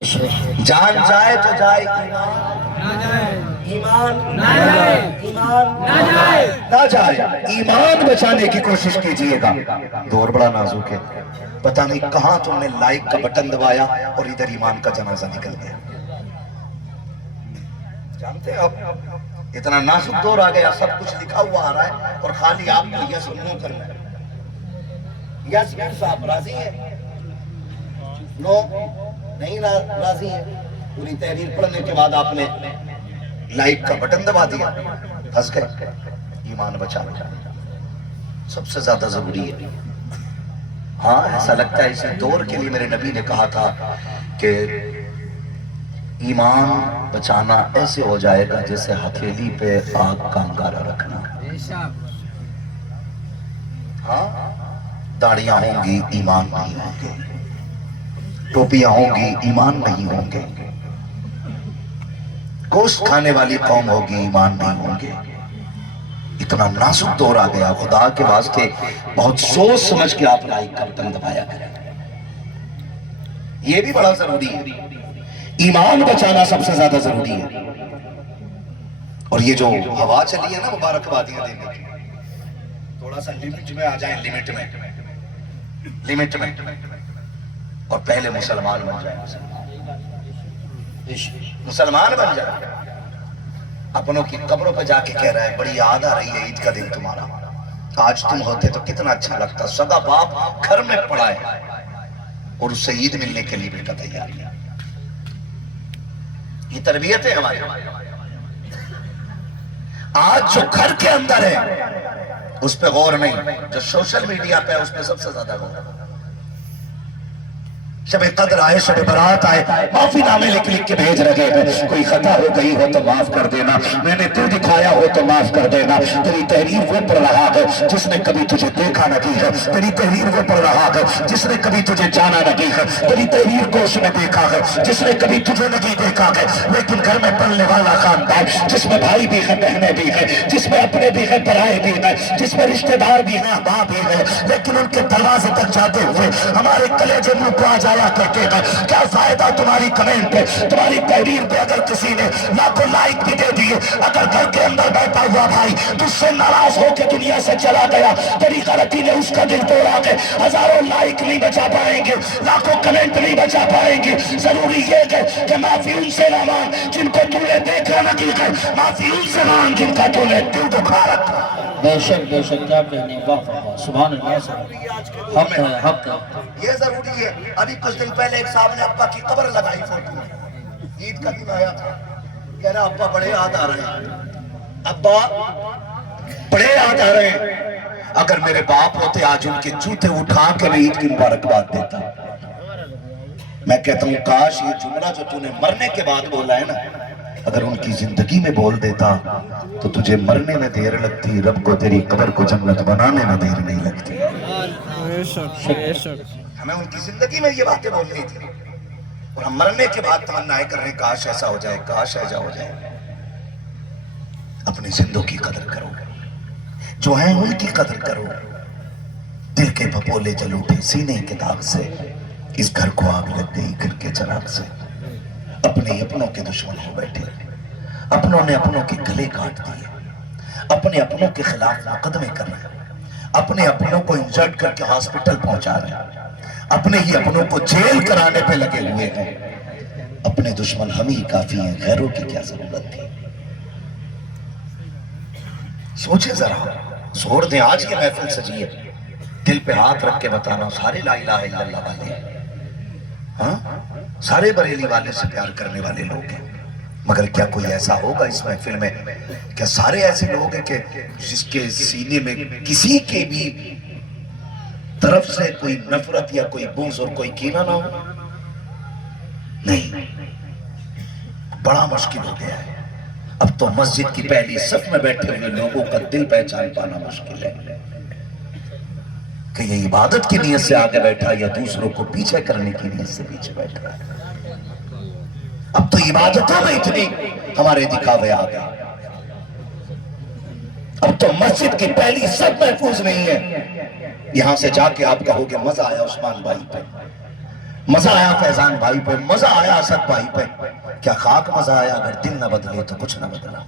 جان جائے تو جائے ایمان نہ جائے، ایمان بچانے کی کوشش کیجئے گا۔ دور بڑا نازک ہے، پتہ نہیں کہاں تم نے لائک کا بٹن دبایا اور ادھر ایمان کا جنازہ نکل گیا۔ جانتے ہیں آپ اتنا نازک دور آ گیا، سب کچھ لکھا ہوا آ رہا ہے اور خالی آپ کو یس نو کرنا ہے۔ یس میر صاحب راضی ہیں؟ نو نہیں راضی ہے؟ پوری تحریر پڑھنے کے بعد آپ نے لائک کا بٹن دبا دیا، پھنس گئے۔ ایمان بچانا سب سے زیادہ ضروری ہے۔ ہاں ایسا لگتا ہے اسی دور کے لیے میرے نبی نے کہا تھا کہ ایمان بچانا ایسے ہو جائے گا جیسے ہتھیلی پہ آگ کا انگارہ رکھنا۔ ہاں داڑیاں ہوں گی ایمان نہیں ہوں گے، ٹوپیاں ہوں گی ایمان نہیں ہوں گے، گوشت کھانے والی قوم ہوگی ایمان نہیں ہوں گے۔ اتنا نازک دور آ گیا، خدا کے واسطے بہت سوچ سمجھ کے آپ لائک کا بٹن دبایا کریں۔ یہ بھی بڑا ضروری ہے، ایمان بچانا سب سے زیادہ ضروری ہے۔ اور یہ جو ہوا چلی ہے نا مبارکبادیاں دینے کی، تھوڑا سا لیمٹ میں آ جائیں، لیمٹ میں اور پہلے مسلمان بن جائیں، مسلمان بن جائیں۔ اپنوں کی قبروں پہ جا کے کہہ رہا ہے بڑی یاد آ رہی ہے عید کا دن تمہارا، آج تم ہوتے تو کتنا اچھا لگتا، سگا باپ گھر میں پڑا ہے اور اس سے عید ملنے کے لیے بیٹا تیار ہے۔ یہ تربیت ہے ہماری۔ آج جو گھر کے اندر ہے اس پہ غور نہیں، جو سوشل میڈیا پہ ہے اس پہ سب سے زیادہ غور ہے۔ شب قدر آئے، شب برات آئے، معافی نامے لکھ کے بھیج رہے ہیں، کوئی خطا ہو گئی ہو تو معاف کر دینا، میں نے تو دکھایا ہو تو معاف کر دینا۔ تیری تحریر وہ پڑھ رہا ہے جس نے کبھی تجھے دیکھا نہیں ہے، تیری تحریر وہ پڑھ رہا ہے جس نے کبھی تجھے جانا نہیں ہے، تیری تحریر کو اس نے دیکھا ہے جس نے کبھی تجھے نہیں دیکھا ہے۔ لیکن گھر میں پلنے والا خاندان جس میں بھائی بھی ہیں، بہنیں بھی ہیں، جس میں اپنے بھی ہیں، پرائے بھی ہیں، جس میں رشتہ دار بھی ہیں، احباب بھی ہیں، لیکن ان کے دروازے تک جاتے ہوئے ہمارے کلیجے منہ کو آ جایا کرتے ہیں۔ کیا فائدہ تمہاری کمنٹ پہ، تمہاری تحریر پہ اگر کسی نے لاکھوں لائک بھی دے دیے، اگر گھر کے اندر بیٹھا ہوا بھائی تجھ سے ناراض ہو کے دنیا سے چلا گیا، تیری غلطی نے اس کا دل توڑا کے ہزاروں لائک نہیں بچا پائیں گے، لاکھوں کمنٹ نہیں بچا پائیں گے۔ ضروری یہ ہے کہ معافی ان سے نہ مانگ جن کو تو نے دیکھا نہیں ہے، معافی ان سے مانگ جن کا تو نے دل دکھا رکھا۔ بے شک کیا کہنے، واہ سبحان اللہ، حق ہے حق ہے۔ یہ ضروری ہے۔ ابھی کچھ دن پہلے ایک صاحب نے ابا کی قبر لگائی فوٹو میں، عید کا دن آیا تھا، کہہ رہا ابا بڑے یاد آ رہے ہیں، ابا بڑے یاد آ رہے ہیں۔ اگر میرے باپ ہوتے آج ان کے جوتے اٹھا کے میں عید کی مبارکباد دیتا۔ میں کہتا ہوں کاش یہ جملہ جو تو نے مرنے کے بعد بولا ہے نا، اگر ان کی زندگی میں بول دیتا تو تجھے مرنے میں دیر لگتی، رب کو تیری قبر کو جنت بنانے میں دیر نہیں لگتی۔ ہمیں ان کی زندگی میں یہ باتیں بولنی تھی اور ہم مرنے کے بعد تمنائیں کر رہے ہیں کاش ایسا ہو جائے، کاش ایسا ہو جائے۔ اپنی زندوں کی قدر کرو، جو ہیں ان کی قدر کرو۔ دل کے پھپولے جل اٹھے سینے کے داغ سے، اس گھر کو آگ لگ گئی گھر کے چراغ سے۔ اپنے اپنوں کے دشمن ہو بیٹھے، اپنوں نے اپنوں کے گلے کاٹ دیے، اپنے اپنوں کے خلاف مقدمے کر رہے ہیں، اپنے اپنوں کو انجرڈ کر کے ہاسپٹل پہنچا رہے ہیں، اپنے ہی اپنوں کو جیل کرانے پہ لگے ہوئے ہیں۔ اپنے دشمن ہم ہی کافی ہیں، غیروں کی کیا ضرورت تھی؟ سوچیں ذرا، زور دیں، آج کی محفل سجی ہے، دل پہ ہاتھ رکھ کے بتانا سارے لا الہ الا اللہ والے ہیں، ہاں سارے بریلی والے سے پیار کرنے والے لوگ ہیں، مگر کیا کوئی ایسا ہوگا اس محفل میں؟ کیا سارے ایسے لوگ ہیں کہ جس کے سینے میں کسی کے بھی طرف سے کوئی نفرت یا کوئی بغض اور کوئی کینہ نہ ہو؟ نہیں، بڑا مشکل ہو گیا ہے۔ اب تو مسجد کی پہلی صف میں بیٹھے ہوئے لوگوں کا دل پہچان پانا مشکل ہے کہ یہ عبادت کی نیت سے آگے بیٹھا یا دوسروں کو پیچھے کرنے کی نیت سے پیچھے بیٹھا ہے۔ اب تو عبادتوں میں اتنی ہمارے دکھاوے آ گئے، اب تو مسجد کی پہلی صف محفوظ نہیں ہے۔ یہاں سے جا کے آپ کہو گے مزہ آیا عثمان بھائی پہ، مزہ آیا فیضان بھائی پہ، مزہ آیا اسد بھائی پہ، کیا خاک مزہ آیا؟ اگر دل نہ بدلے تو کچھ نہ بدلا،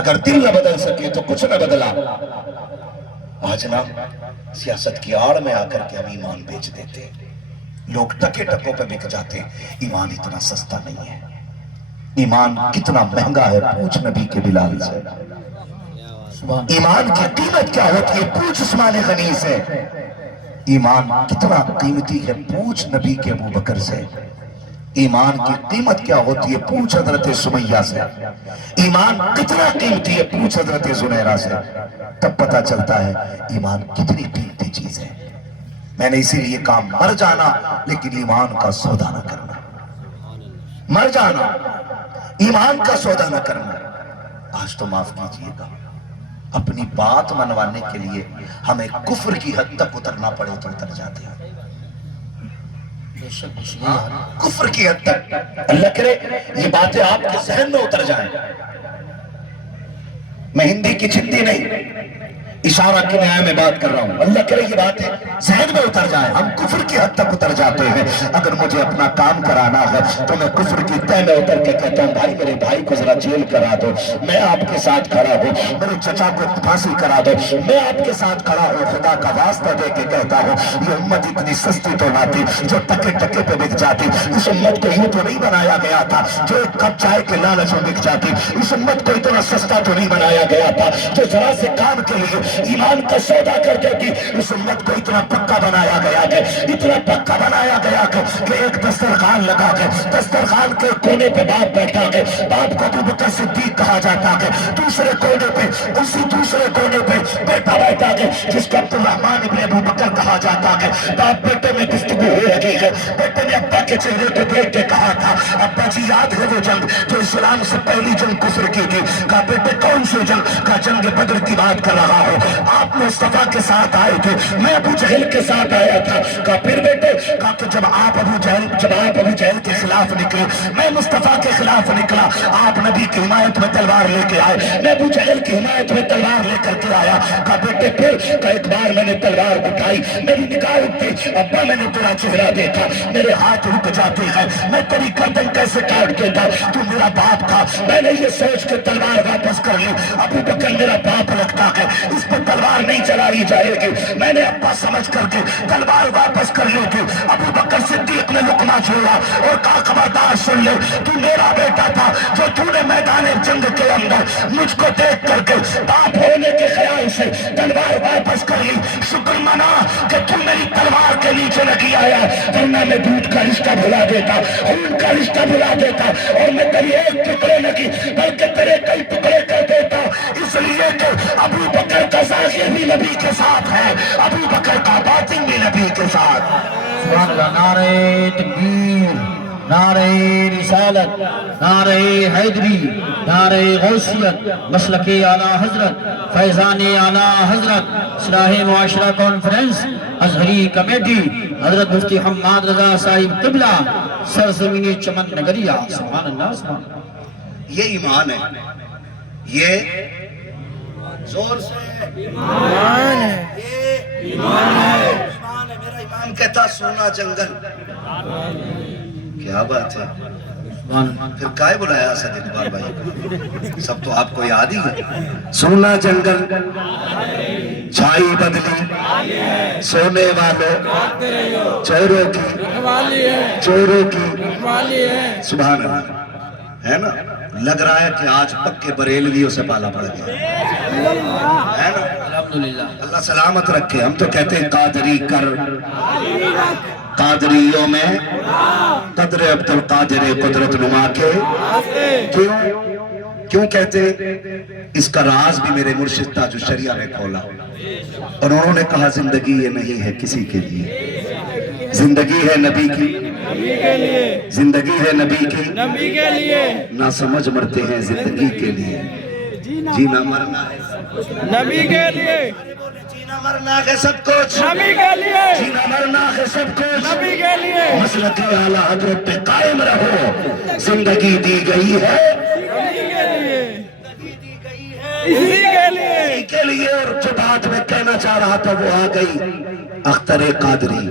اگر دل نہ بدل سکے تو کچھ نہ بدلا۔ آج نا سیاست کی آڑ میں آ کر کے ہم ایمان بیچ دیتے، لوگ ٹکے ٹکوں پہ بک جاتے۔ ایمان اتنا سستا نہیں ہے، ایمان کتنا مہنگا ہے، پوچھ نبی کے بلال سے۔ ایمان کی قیمت کیا ہوتی ہے، پوچھ عثمان غنی سے۔ ایمان کتنا قیمتی ہے، پوچھ نبی کے ابوبکر سے۔ ایمان کی قیمت کیا ہوتی ہے، پوچھ حضرت سمیہ سے۔ ایمان کتنا قیمتی ہے، پوچھ حضرت زنیرہ سے۔ تب پتہ چلتا ہے ایمان کتنی قیمتی چیز ہے۔ میں نے اسی لیے کہا مر جانا لیکن ایمان کا سودا نہ کرنا، مر جانا ایمان کا سودا نہ کرنا۔ آج تو معاف کیجئے گا، اپنی بات منوانے کے لیے ہمیں کفر کی حد تک اترنا پڑے تو اتر جاتے ہیں، کفر کی حد تک۔ اللہ کرے یہ باتیں آپ کے ذہن میں اتر جائیں۔ میں ہندی کی چھندی نہیں، اشارہ کی نیا میں بات کر رہا ہوں۔ اللہ کرے یہ باتیں ذہن میں اتر جائیں، ہم کفر کی حد تک اتر جاتے ہیں۔ اگر مجھے اپنا کام کرانا ہے تو میں کفر کی تہ میں اتر کے کہتا ہوں بھائی میرے بھائی کو ذرا جیل کرا دو، میں آپ کے ساتھ کھڑا ہوں، میرے چچا کو پھانسی کرا دو، میں آپ کے ساتھ کھڑا ہوں۔ خدا کا واسطہ دے کے کہتا ہوں یہ امت اتنی سستی تو نہ تھی جو ٹکے ٹکے پہ بک جاتی، اس امت کو یوں تو نہیں بنایا گیا تھا جو ایک کپ چائے کے لالچ میں بک جاتی، اس امت کو اتنا سستا تو نہیں بنایا گیا تھا جو ذرا سے کام کے لیے ایمان کا سودا کر دیتی، اس امت کو اتنا پکا بنایا گیا کہ اتنا پکا بنایا گیا کہ ایک دسترخوان لگا کے دسترخوان کے کونے پہ باپ بیٹھا کے باپ کو ابوبکر صدیق کہا جاتا کہ دوسرے کونے پہ اسی دوسرے کونے پہ بیٹا بیٹھا کے جس کو عبدالرحمن ابن ابوبکر کہا جاتا کہ باپ بیٹے میں گفتگو ہو رہی ہے، بیٹے نے ابا کے چہرے پہ دیکھ کے کہا تھا ابا جی یاد ہے وہ جنگ جو اسلام سے پہلی جنگ کفر کی تھی؟ کہا بیٹے کون سی جنگ؟ کہا جنگ بدر کی بات کر رہا ہوں، آپ مصطفیٰ کے ساتھ آئے تھے، میں ابو جہل کے ساتھ آیا تھا۔ کہا پھر بیٹے؟ کہا کہ جب آپ ابو جہل کے خلاف نکلے میں مصطفیٰ کے خلاف نکلا، آپ نبی کی حمایت میں تلوار لے کے آئے، میں ابو جہل کی حمایت میں تلوار لے کر کے آیا۔ کہا بیٹے پھر؟ کہا ایک بار میں نے تلوار اٹھائی، میری نگاہ اٹھی، ابا میں نے تیرا چہرہ دیکھا، میرے ہاتھ رک جاتے ہیں، میں تیری گردن کیسے کاٹ دیتا، تو میرا باپ تھا، میں نے یہ سوچ کے تلوار واپس کر لی، ابو بکر میرا باپ لگتا ہے اس پر تلوار نہیں چلائی جائے گی، میں نے ابا سمجھ کر کے تلوار واپس کر لی تھی۔ ابو بکر صدیق نے لقمہ چھوڑا اور کہا خبردار سن لے، تو میرا بیٹا تھا جو تو نے میدان جنگ کے اندر مجھ کو دیکھ کر کے باپ ہونے کے خیال سے تلوار واپس کر لی، شکر منا کہ تو میری تلوار کے نیچے نہیں آیا، ورنہ میں دودھ کا رشتہ بھلا دیتا، خون کا رشتہ بھلا دیتا، اور میں تیری ایک ٹکڑے نہیں بلکہ تیرے کئی ٹکڑے کر دیتا، اس لیے کہ ابو بکر کا ظاہر بھی نبی کے ساتھ ہے، ابو بکر کا باطن بھی نبی کے ساتھ۔ سبحان اللہ، نعرہ تکبیر، نعرہ رسالت، نعرہ حیدری، نعرہ غوثیت، مسلک اعلیٰ حضرت، فیضان اعلیٰ حضرت، اصلاح معاشرہ کانفرنس، ازہری کمیٹی، حضرت مفتی حماد رضا صاحب قبلہ، سرزمین چمن نگریہ۔ سبحان اللہ، سبحان اللہ۔ یہ ایمان ہے، یہ زور سے ایمان ہے، یہ ایمان ہے، ایمان ہے۔ میرا ایمان کہتا سونا جنگل، کیا بات ہے، پھر کائے بلایا اسد اقبال بھائی کو؟ سب تو آپ کو یاد ہی ہے۔ سونا جنگل، چھائی بدلی، سونے والوں چوروں کی سبحان اللہ، ہے نا؟ لگ رہا ہے کہ آج پکے بریلویوں سے پالا پڑ گیا ہے نا؟ الحمدللہ، اللہ سلامت رکھے۔ ہم تو کہتے ہیں قادری کر، قادریوں میں قدر عبدالقادر قدرت نما کے، کیوں کہتے؟ اس کا راز بھی میرے مرشد تاج الشریعہ نے کھولا، اور انہوں نے کہا زندگی یہ نہیں ہے کسی کے لیے، زندگی ہے نبی کی، زندگی ہے نبی کی، نہ سمجھ مرتے ہیں زندگی کے لیے، جینا مرنا ہے نبی کے لیے، جینا مرنا ہے سب کچھ نبی کے لیے، جینا مرنا ہے سب کچھ نبی کے لیے، مسلک اعلیٰ حضرت پہ قائم رہو، زندگی دی گئی ہے اسی کے لیے، کے لیے، اور جو بات میں کہنا چاہ رہا تھا وہ آ گئی۔ اختر قادری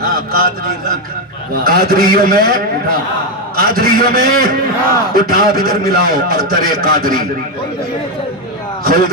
ہاں قادری رکھ قادریوں میں اٹھا ادھر ملاؤ اختر قادری خلد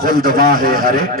خلد ماں ہے ہر ایک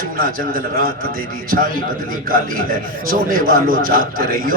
سونا جنگل رات اندھیری چھائی بدلی کالی ہے سونے والوں جاگتے رہیو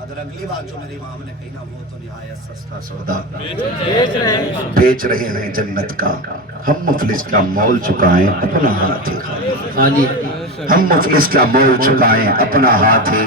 مگر اگلی بات جو میری امام نے کہی نا وہ تو نہایت سستا سودا بیچ رہے ہیں جنت کا ہم مفلس کا مول چکائیں اپنا ہاتھ ہی خالی ہم مفلس کا مول چکائیں اپنا ہاتھ ہی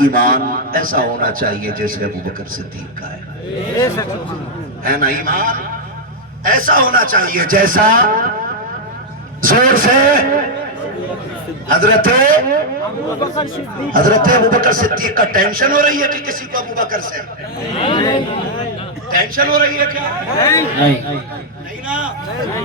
ایمان ایسا ہونا چاہیے جیسے ابو بکر صدیق کا ہے نا ایمان ایسا ہونا چاہیے جیسا زور سے حضرت ابو بکر صدیق کا ٹینشن ہو رہی ہے کہ کسی کو ابو بکر سے ٹینشن ہو رہی ہے کیا نہیں نہیں نا